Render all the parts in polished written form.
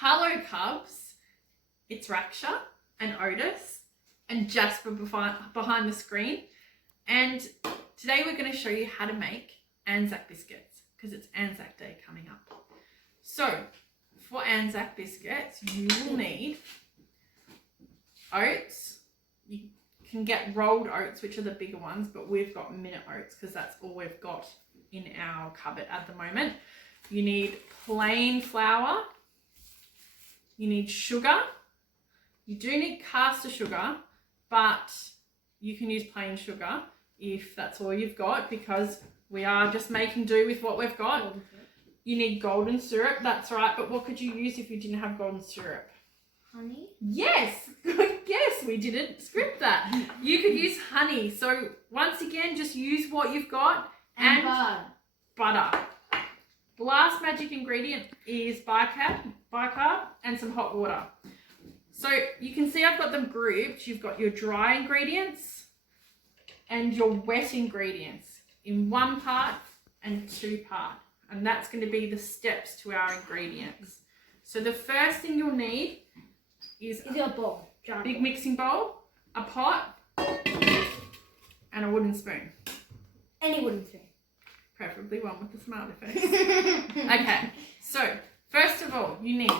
Hello Cubs, it's Raksha and Otis and Jasper behind the screen, and today we're going to show you how to make Anzac biscuits because it's Anzac Day coming up. So for Anzac biscuits you will need oats. You can get rolled oats, which are the bigger ones, but we've got minute oats because that's all we've got in our cupboard at the moment. You need plain flour, you need sugar, you do need caster sugar, but you can use plain sugar if that's all you've got because we are just making do with what we've got. You need golden syrup, that's right, but what could you use if you didn't have golden syrup? Honey? Yes, good guess. We didn't script that. You could use honey. So once again, just use what you've got and butter. The last magic ingredient is bicarb and some hot water. So you can see I've got them grouped. You've got your dry ingredients and your wet ingredients in one part and two part. And that's going to be the steps to our ingredients. So the first thing you'll need is a bowl. Big mixing bowl, a pot, and a wooden spoon. Any wooden spoon. Preferably one with a smiley face. Okay, so first of all, you need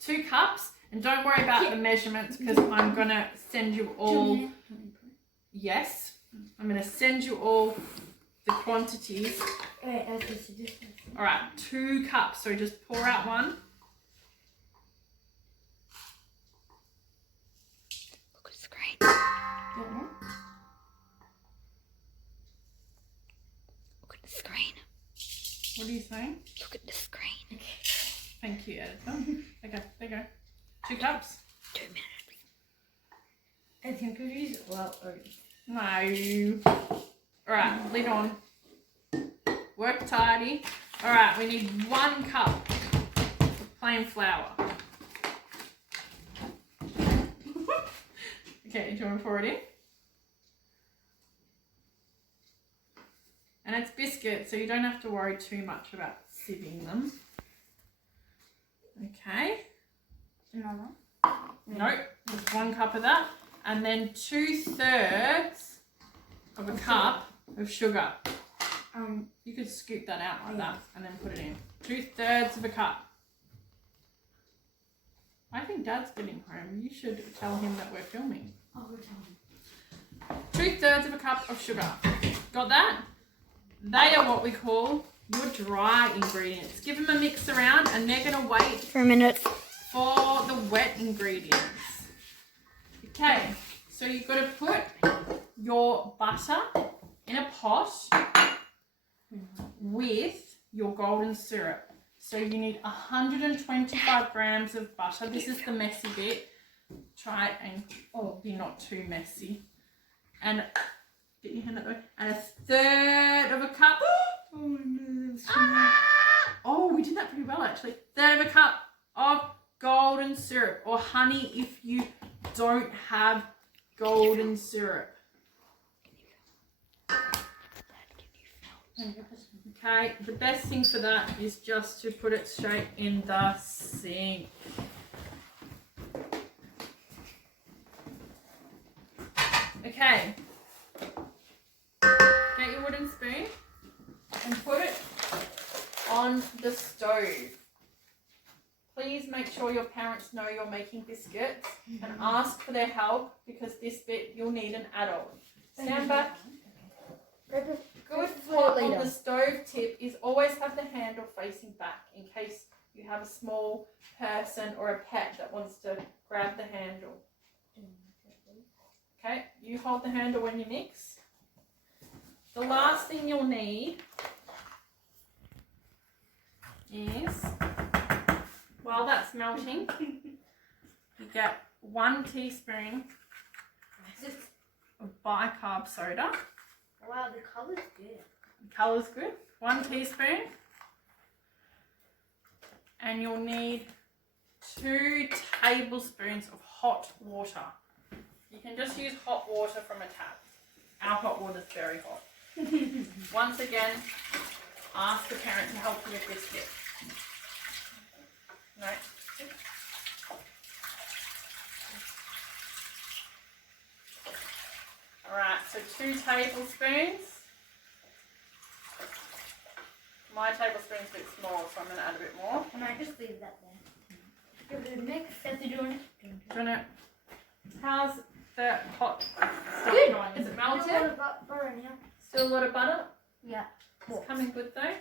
2 cups, and don't worry about the measurements because I'm going to send you all... Yes, I'm going to send you all the quantities. Alright, 2 cups, so just pour out one. What are you saying? Look at the screen. Okay. Thank you, editor. Okay, there you go. 2 cups. 2 minutes. I think we use it well. No. Alright, lid on. Work tidy. Alright, we need 1 cup of plain flour. Okay, do you want to pour it in? And it's biscuits, so you don't have to worry too much about sieving them. Okay. Another? Nope, just 1 cup of that. And then 2/3 of a cup of sugar. You could scoop that out like that and then put it in. 2/3 of a cup. I think Dad's getting home. You should tell him that we're filming. I'll go tell him. 2/3 of a cup of sugar. Got that? They are what we call your dry ingredients. Give them a mix around and they're going to wait for a minute for the wet ingredients. Okay, so you've got to put your butter in a pot with your golden syrup. So you need 125 grams of butter. This is the messy bit. Try it and be not too messy. And get your hand that way. And 1/3 of a cup. Oh no. Oh, we did that pretty well actually. 1/3 of a cup of golden syrup or honey if you don't have golden syrup. Okay, the best thing for that is just to put it straight in the sink. Okay. Get your wooden spoon and put it on the stove. Please make sure your parents know you're making biscuits and ask for their help because this bit you'll need an adult. Stand back. Good flop on the stove tip is always have the handle facing back in case you have a small person or a pet that wants to grab the handle. Okay, you hold the handle when you mix. The last thing you'll need is, while that's melting, you get 1 teaspoon of bicarb soda. Wow, the colour's good. The colour's good. 1 teaspoon. And you'll need 2 tablespoons of hot water. You can just use hot water from a tap. Our hot water's very hot. Once again, ask the parent to help you with biscuit. No. 2 tablespoons. My tablespoon's a bit small, so I'm going to add a bit more. I might just leave that there. Give it a mix. That's you doing it. How's the hot stuff Good. going? Is it melted? Still a lot of butter in here. Still a lot of butter? Yeah. It's coming good though.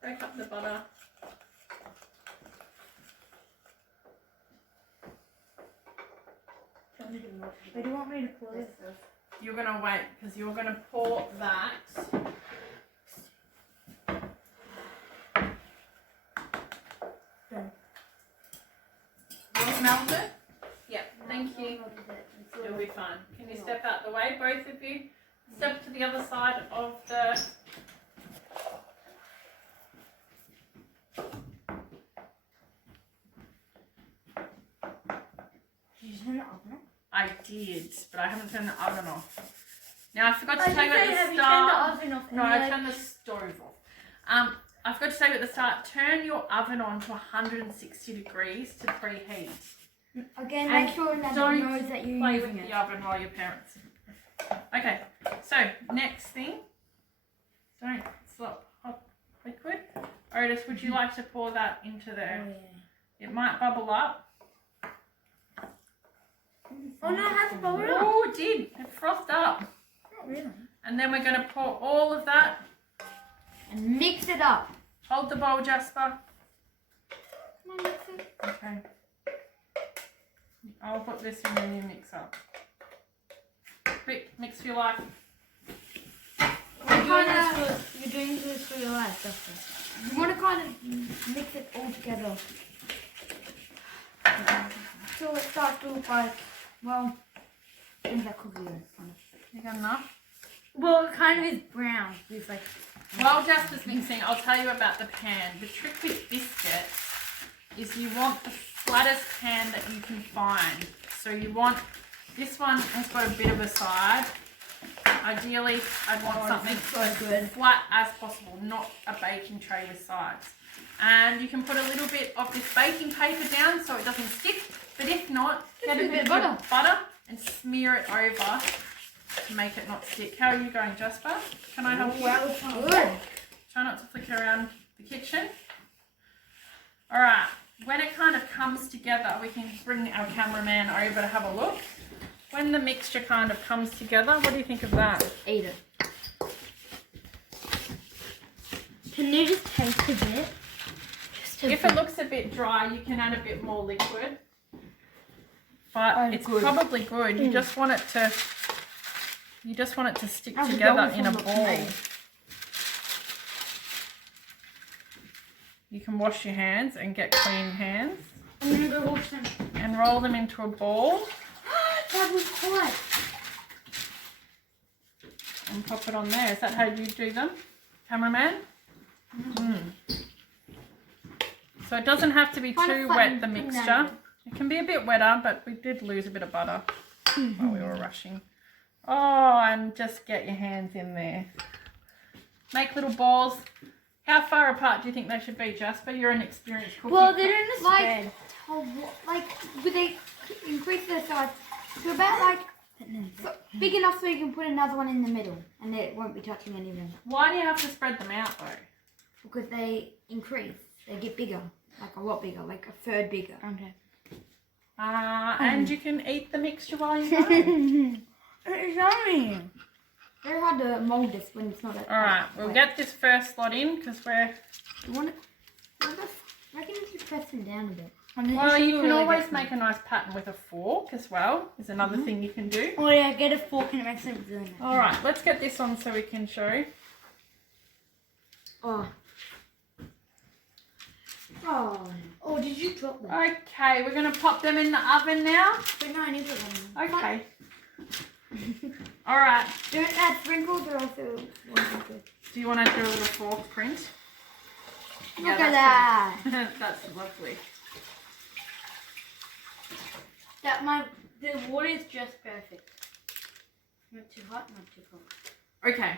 Break up the butter. Where do you want me to pour this? You're going to wait because you're going to pour that. Done. Yours melted? Yeah, thank you. It'll be fine. Can you step out the way, both of you? Step to the other side of the... Did you turn the oven off? I did, but I haven't turned the oven off. Now I forgot to tell you at the have start. you turned the oven off? No, I turned the stove off. I forgot to tell you at the start, turn your oven on to 160 degrees to preheat. Again, And make sure that don't it knows that you're Play using with it. the oven while your parents. Okay, so next thing, don't slop hot liquid. Otis, would you like to pour that into there? Oh, yeah. It might bubble up. Oh no, it hasn't bubbled up. Oh, it did. It frothed up. Not really. And then we're going to pour all of that. And mix it up. Hold the bowl, Jasper. Come on, mix it. Okay. I'll put this in and you mix up. Quick, mix for your life. You're doing this for your life, Doctor. You want to kind of mix it all together. So it starts to look like, well, things like cookie dough. You got enough? Well, it kind of is brown. It's like, While Jasper's mixing, I'll tell you about the pan. The trick with biscuits is you want the flattest pan that you can find. So you want, this one has got a bit of a side. Ideally, I'd want something flat as possible, not a baking tray with sides. And you can put a little bit of this baking paper down so it doesn't stick. But if not, get a bit of butter and smear it over to make it not stick. How are you going, Jasper? Can I help you? good. Try not to flick around the kitchen. All right, when it kind of comes together, we can bring our cameraman over to have a look. When the mixture kind of comes together, what do you think of that? Eat it. Can you just taste a bit? If it looks a bit dry, you can add a bit more liquid. But it's probably good. You just want it to stick together in a ball. You can wash your hands and get clean hands. I'm gonna go wash them. And roll them into a ball. That was hot. And pop it on there. Is that how you do them, cameraman? So it doesn't have to be too wet, the mixture. It can be a bit wetter, but we did lose a bit of butter while we were rushing. Oh, and just get your hands in there. Make little balls. How far apart do you think they should be, Jasper? You're an experienced cookie. Well, they're in a spread. Would they increase their size to about like big enough so you can put another one in the middle and it won't be touching any of them? Why do you have to spread them out though? Because they increase. They get bigger. Like a lot bigger. Like a third bigger. Okay. And you can eat the mixture while you go. It's yummy. Very hard to mold this when it's not a... Alright, we'll get this first lot in because we're... You want it... I reckon you should press them down a bit. Well, you can always make a nice pattern with a fork as well. Is another thing you can do. Oh yeah, get a fork and it makes it really nice. Alright, let's get this on so we can show. Oh, did you drop them? Okay, we're going to pop them in the oven now. But no, I need to put them. Okay. Alright. Don't add sprinkles or also... Do you want to do a little fork print? Look at that. That's lovely. The water is just perfect. Not too hot, not too cold. Okay.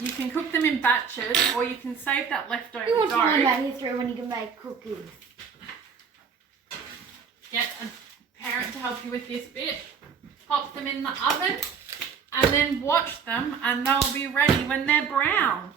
You can cook them in batches or you can save that leftover dough. You want to learn about history when you can make cookies. Get a parent to help you with this bit. Pop them in the oven then watch them and they'll be ready when they're brown.